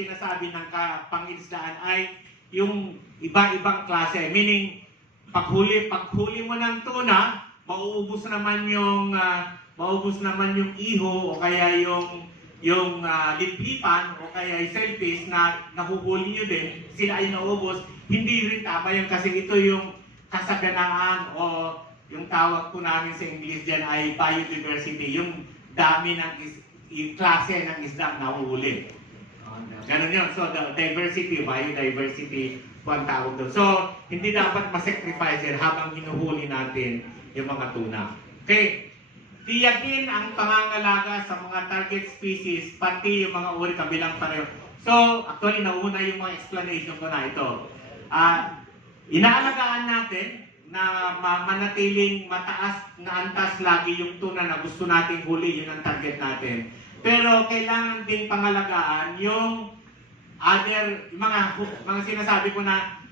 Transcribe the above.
sinasabi ng pangingisdaan ay yung iba-ibang klase. Meaning, paghuli mo ng tuna, mauubos naman yung iho o kaya yung liplipan o kaya yung shellfish na nahuhuli nyo din, sila ay naubos. Hindi rin tama yun kasi ito yung kasaganaan o yung tawag po namin sa English dyan ay biodiversity, yung dami ng klase ng isda na nahuhuli. Ganun yun. So, the diversity, biodiversity po ang tawag doon. So, hindi dapat masacrifice yan habang hinuhuli natin yung mga tuna. Okay. Tiyakin ang pangangalaga sa mga target species, pati yung mga uri kabilang pareho. So, actually, nauna yung mga explanation ko na ito. Inaalagaan natin na manatiling mataas na antas lagi yung tuna na gusto nating huli, yun ang target natin. Pero kailangan din pangalagaan yung other, mga sinasabi ko na